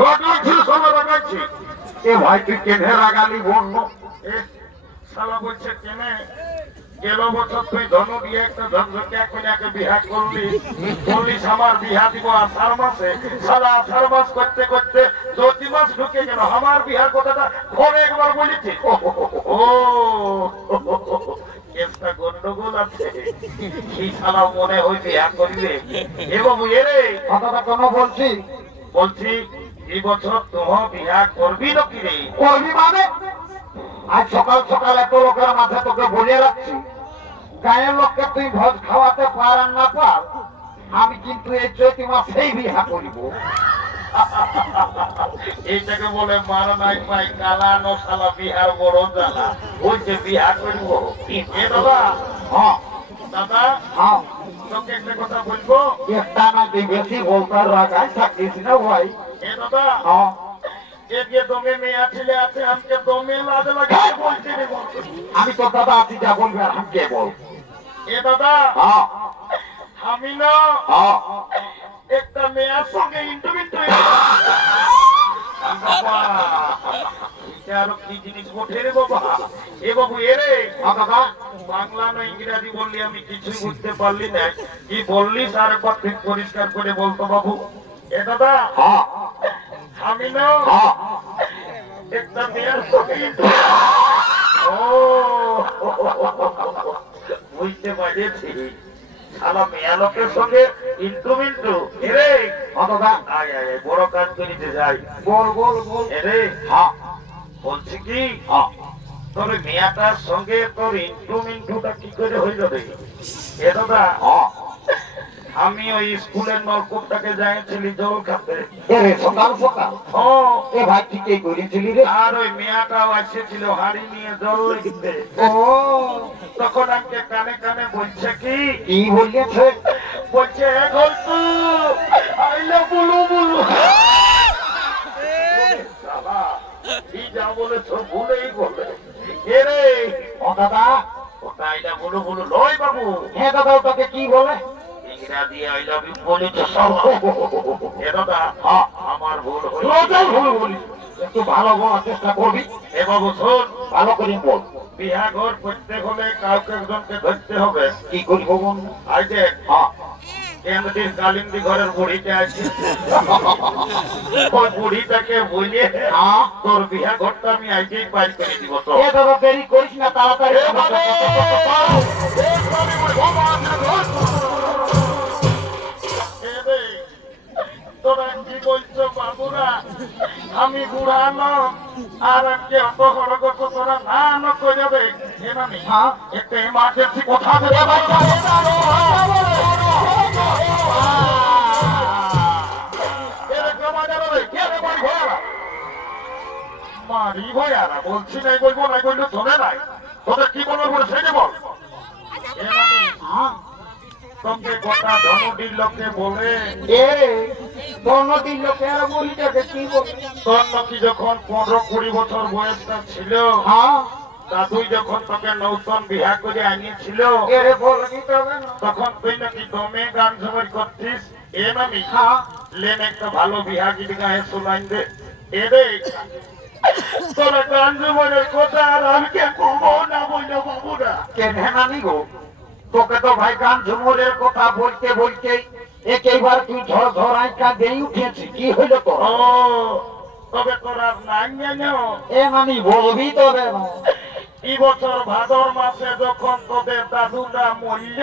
রাগাইছি শালা রাগাইছি। এ ভাই তুই কেনে রাগালি বন্য? এ শালা বলছে কেনে গেল বছর তুই ধনু দিয়ে একটা ঝকঝকে কন্যাকে বিহা করলি, বললিস আমার বিহা দিব আষাঢ় মাসে। শালা আষাঢ় মাস করতে করতে জ্যোতি মাস ঢুকে গেল, আমার বিহার কথাটা ঘরে একবার বলেছি। ও কেসটা গন্ডগোল আছে, কি শালা মনে হয় বিহা করিবে? এ বাবু এরে কথাটা কেন বলছি? বলছি এই বছর তোমার বিহা করবি নাকি রে? করবি মানে আজ সকাল সকাল এত লোকের মাঝে তোকে বলে রাখছি, গায়ের লোককে তুই ভোজ খাওয়াতে পার আর না পার, আমি কিন্তু এই চৈতি মাসেই বিহা করিব। এইটাকে বলে মারা নাই পাই কালা নশালা বিহার বড় জ্বালা, বলছে বিহা করিব। এ দাদা, হ্যাঁ দাদা, হ্যাঁ তোকে একটা কথা বলবো, একটা না তুই বেশি বলতার রাখাই থাকিস না ভাই। এ দাদা, হ্যাঁ দমে মেয়া ছেলে আছে, আমাকে দমে লাজ লাগে বলছে রে। আমি তো দাদা আছি, যা বলবে আমাকে বল। এ দাদা, আমি না একটা মেয়ের সঙ্গে ইন্টারভিউ আরো কি জিনিস বটে রে বাবা। এ বাবু এরে দাদা, বাংলা না ইংরেজি বললি আমি কিছুই বুঝতে পারলি না, কি বললি আর একবার ঠিক পরিষ্কার করে বলতো বাবু। এ দাদা, আমি না একটা মেয়ের সঙ্গে ও বুঝতে পারছি, শালা মেয়া লোকের সঙ্গে ইন্টু এরে দাদা, আয় আয় বড় কাজ করিতে যাই। বল বল বল। এরে বলছি কি, তবে মেয়াটার সঙ্গে তোর ইন্টুটা কি করে হইল রে? এ দাদা, আমি ওই স্কুলের নলকূপটাকে যাইছিলি জল খাতে সকাল সকাল। এ ভাই ঠিকই করেছিলি রে। আর ওই মেয়াটাও আসেছিল হাড়ি নিয়ে জল লিখতে। তখন আমাকে কানে কানে বলছে কি বলছে, বলছে গল্পু আইলে বুলু বুলু। কি যা বলে সব ভুলেই বলে। এ রে ও দাদা, ওটা আইলা বুলু বুলু লয় বাবু। হ্যাঁ দাদা, ওটাকে কি বলে? ইংরাজি আই লাভ ইউ বলেছে সব। এ দাদা, আমার ভুল হয়েছে, ভুল বলি, একটু ভালো বলার চেষ্টা করবি। এ বাবু শোন, ভালো করে বল। বিহা ঘর করতে হলে কাউকে একজনকে ধরতে হবে। কি করি বলুন? আই দেখ, কেন্দ্রীর কালিন্দি ঘরের বুড়িটা আছে, ওই বুড়িটাকে বলে তোর বিহা ঘরটা আমি আজকেই পাই করে দিব। তো এ দাদা দেরি করিস না, তাড়াতাড়ি। তোরা কি বলছো বাবুরা? আমি বুড়া ন আর আজকে অপহর করছো, তোরা না ন করে যাবে। একটা এমার্জেন্সি কোথা থেকে মারি ভয়ারা বলছি নাই বলবো নাই বললে চলে নাই। তোদের কি বলবো বলে সেটা বল। তোকে গোটা ধনুটির লোকে বলে ধনুটির লোকে আর বলিটাকে কি বলে? তোর নাকি যখন 15-20 বছর বয়সটা ছিল, দাদুই যখন তোকে নৌতন বিহা করে আনিয়েছিল, তখন তুই নাকি দমে গান ঝুমার করছিস। এ নামি লেন একটা ভালো বিহা গীত গায়ে শোনাই দে। এ রে তোরা গান ঝুমারের কথা আর আমাকে কমো না বললো বাবুরা। কেন নামি গো, তোকে তো ভাই গান ঝুমুরের কথা বলতে বলতে একেবার তুই ঝড় ঝড় আঁকা দিয়ে উঠেছি। কি হইল তো? তবে তোরা নাই জানো, এ মানে বলবি তবে এই বছর ভাদর মাসে যখন তোদের দাদুটা মরল,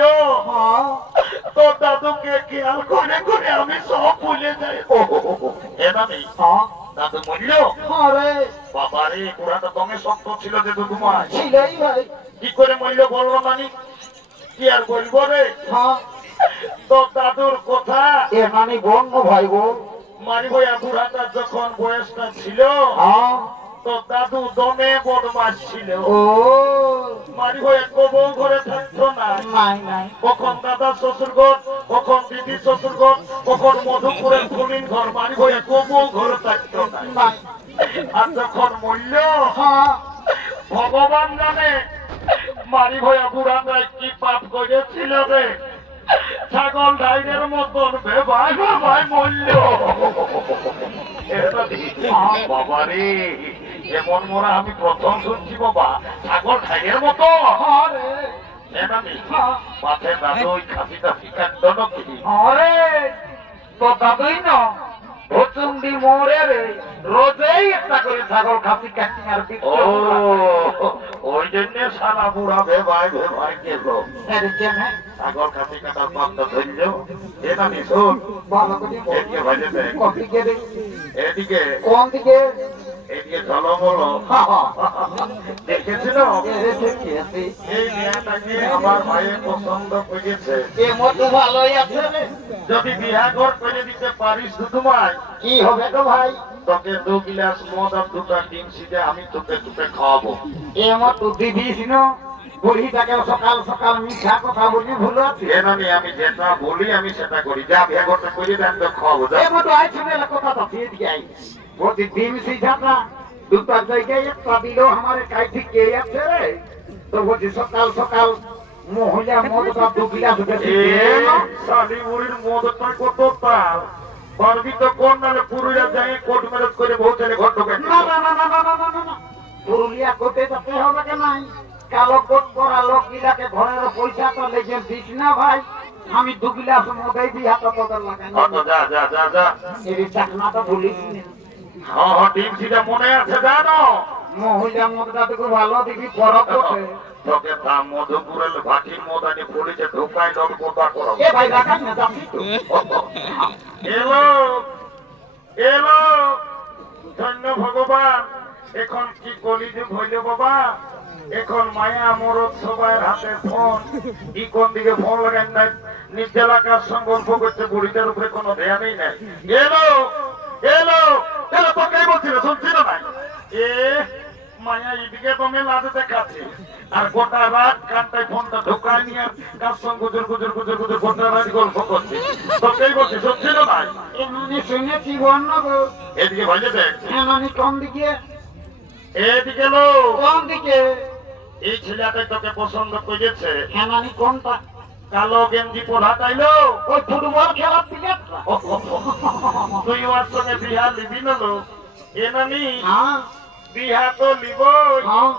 তোর দাদুকে খেয়াল করে করে আমি সব ভুলে যাই। এ মানে দাদু মরল? বাবা রে, পুরাটা দমে শক্ত ছিল যে দুদুমা ছিলই ভাই। কি করে মরল বললো মানে? কি আর বলবো রে, তোর দাদুর কথা এ মানে বন্য ভাই গো। মারি ভাইয়া বুড়াটা যখন বয়সটা ছিল, তো দাদু দমে বদমাস ছিল। মারি ভাইয়া কবৌ ঘরে থাকতো না, কখন দাদা শ্বশুর ঘর, কখন দিদি শ্বশুর ঘর, কখন মধুপুরের ফুলিন ঘর, মারি ভাইয়া কবৌ ঘরে থাকতো না। আর যখন মূল্য ভগবান জানে মারি ভাইয়া বুড়াটাই কি পাপ করেছিল রে। ছাগল ডাইনের মতন বেবাই বেবাই মূল্য বাবা রে, এমন মোরা আমি প্রথম শুনছি বাবা, ছাগল ডাইনের মতো মাঠে দাদু ওই খাসি টাসি কাটল নাকি? আরে তো দাদুই না ভচুন্ডি মোড়ে রে রোজেই একটা করে ছাগল খাসি কাটি আর ও ওই জন্য সারা বুড়া ভেবাই ভেবাই গেল। ছাগল খাসি কাটার পাত্র ধরল এটা নি শোন এদিকে ভাইলে দেখ, এদিকে কোন দিকে এদিকে ঝলমল দেখেছিল। এই মেয়েটাকে আমার ভাইয়ের পছন্দ করেছে, এ মতো ভালোই আছে রে। যদি বিহাঘর করে দিতে পারিস দুদুমাই কি হবে তো ভাই? তোকে 2 গিলাস মদ আর 2টা ডিম সিজে আমি তোকে তোকে খাওয়াবো। এ মতো দিদিস না বুড়িটাকে সকাল সকাল মিঠা কথা বলি ভুল আছে। আমি যেটা বলি আমি সেটা করি, যা বিহাঘরটা করে দেন তো খাওয়াবো। এ মতো আইছে না কথা তো দিয়ে দিয়ে আই বলছি ডিম সিঝাটা 2টা জায়গায় একটা দিল আমার কাই ঠিক কে আছে রে। তো বলছি সকাল সকাল মহিলা মদটা 2 গিলাস বেশি শালি বুড়ির মদটা কত তার পারবি তো কোন নালে পুরুলিয়া যাই কোর্ট ম্যারেজ করে বউ ছেলে ঘর ঢোকে। না না না না না না না না পুরুলিয়া কোর্টে যেতে হবে কেন? কালো কোট পরা লোক গিলাকে ঘরের পয়সা তো লেগে দিস না ভাই। আমি 2 গিলাস মদেই দি হাতে বদল লাগাই যা যা যা যা এই চাকনা তো ভুলিস না। হ্যাঁ ডিম সিজা মনে আছে জানো? মহিলা মদটা তো খুব ভালো দেখি পরক করতে। তোকে তা মধুপুরের ভাটির মদ আনি পুলিশে ঢুকাই লোক কোথা করো। এ ভাই রাখাই না যাচ্ছি তো। এলো এলো ধন্য ভগবান, এখন কি কলিযুগ হইল বাবা। এখন মায়া মরদ সবাই হাতে ফোন, কি কোন দিকে ফোন লাগাই নাই, নিজের আকাশ সঙ্গে গল্প করতে, বুড়িটার উপরে কোনো ধ্যানই নাই। এলো এলো এলো তোকেই বলছিল শুনছিল না? এ মায়া এদিকে তুমি লাজে দেখাচ্ছে আর গোটা রাত কানটায় ফোনটা ঢোকায় নিয়ে কার সঙ্গে গুজর গুজর গুজর গুজর গোটা রাত গল্প করছে। তোকেই বলছি শুনছিল না? এমনি শুনেছি বন্য গো। এদিকে ভাইলে দেখ, এমনি কোন দিকে? এদিকে লো কোন দিকে? এই ছেলেটাই তোকে পছন্দ করেছে। এমনি কোনটা? কালো গেঞ্জি পরা তাইলো ওই ফুটবল খেলার প্লেয়ারটা। তুই ওর সঙ্গে বিহা লিবি না লো? এ নানি হ্যাঁ বিহা তো লিব, হ্যাঁ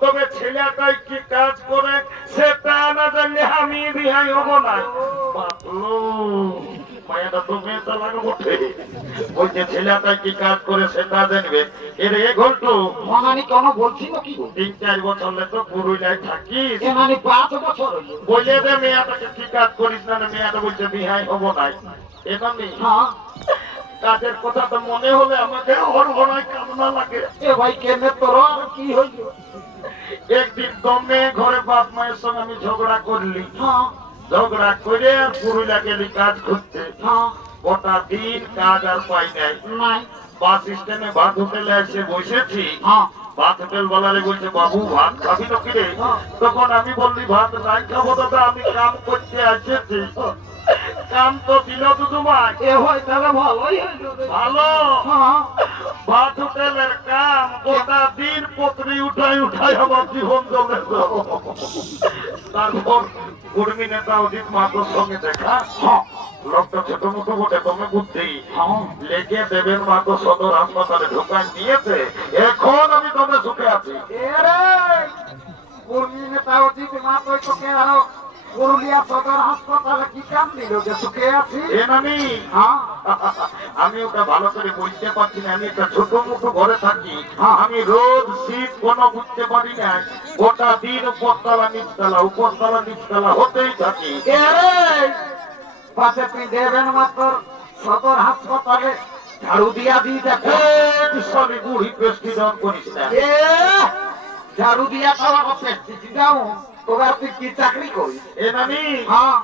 তবে ছেলেটাই কি কাজ করে সেটা না জানলে আমি বিহাই হব না। বাপলো মায়াটা তো মেয়েটা লাগে বটে, বলছে ছেলেটাই কি কাজ করে সেটা জানবে। এর এ ঘন্টু মনানি কেন বলছিল কি? 3-4 বছর তো পুরুলিয়ায় থাকিস, এমনি 5 বছর হইল। বলে দে মেয়েটাকে কি কাজ করিস না। মেয়েটা বলছে বিহাই হব নাই। এমনি হ্যাঁ কাজের কথা তো মনে হলে আমাকে হরহরাই কামনা লাগে। এ ভাই কেনে তোর আর কি হইল? একদিন দমে ঘরে বাপ মায়ের সঙ্গে আমি ঝগড়া করলি, হ্যাঁ ঝগড়া করে আর পুরুলিয়া গেলি কাজ করতে। হ্যাঁ গোটা দিন কাজ আর পাই নাই। নাই বাস স্ট্যান্ডে ভাত হোটেলে এসে বসেছি, হ্যাঁ ভাত হোটেল বলারে বলছে বাবু ভাত খাবি না কিরে? তখন আমি বললি ভাত নাই খাবো দাদা, আমি কাম করতে এসেছি। কাম তো দিল দুদুমাই, এ হয় তাহলে ভালোই হইল। ভালো হ্যাঁ ভাত হোটেলের কাম, গোটা দিন পত্নী উঠাই উঠাই আমার জীবন চলে। তারপর কর্মী নেতা অজিত মাহাতোর সঙ্গে দেখা, লোকটা ছোট মোটো বটে তবে বুদ্ধি, লেগে দেবেন মাহাতো সদর হাসপাতালে ঢোকান নিয়েছে। এখন আমি তবে সুখে আছি। এরে কর্মী নেতা অজিত মাহাতোই তোকে আরো পুরুলিয়া সদর হাসপাতালে কি কাম দিল যে সুখে আছি? এ নানি হ্যাঁ আমি ওকে ভালো করে বুঝতে পারছি না। আমি একটা ছোট মোটো ঘরে থাকি, আমি রোজ শীত কোনো বুঝতে পারি না। গোটা দিন উপরতলা নিচতলা হতেই থাকি। এরে পাশে তুই দেবেন মাত্র সদর হাসপাতালে ঝাড়ু দিয়া দিয়ে দেখো। বিশালী বুড়ি প্রেসক্রিপশন করিস না। এ ঝাড়ু দিয়া খাওয়া করতে যাও তোরা তুই কি চাকরি করিস? এ নানি হ্যাঁ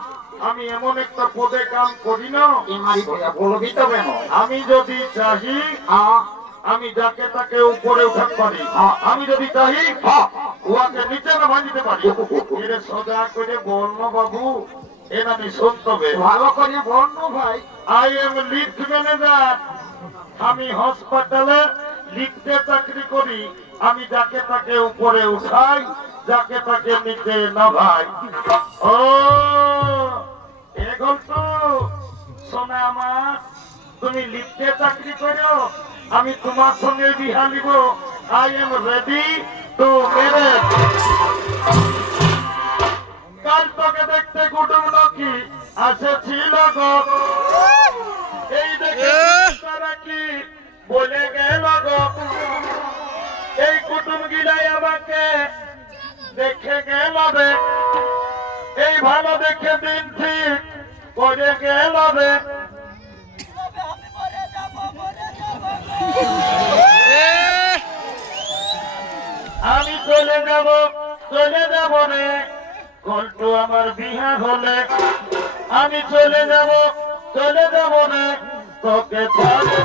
আমি এমন একটা পদে কাম করি না, ইমারি ভইয়া বলবি তো কেন? আমি যদি চাহি হ্যাঁ আমি যাকে তাকে উপরে উঠাতে পারি, আমি যদি চাহি উহাকে নিচে নামাই দিতে পারি। এরে সোজা করে বললো বাবু, এ নানি শুনতবে, ভালো করে বর্ণ ভাই। I am lift manager. আমি হাসপাতালে লিফটে চাকরি করি। আমি যাকে তাকে উপরে উঠাই, যাকে তাকে নিচে নামাই। ও কল্টু সোনা আমার তুমি লিফটে চাকরি করো আমি তোমার সঙ্গে বিহা নিব I am ready to marriage কাল তোকে দেখতে কুটুম নাকি আসেছিল গো এই দেখে তারা কি বলে গেল গো এই কুটুম গিলাই আমাকে দেখে গেল রে এই ভালো দেখে দিন ঠিক করে গেল রে আমি চলে যাব রে কল্টু আমার বিহা হলে আমি চলে যাব রে তোকে ছাড়ে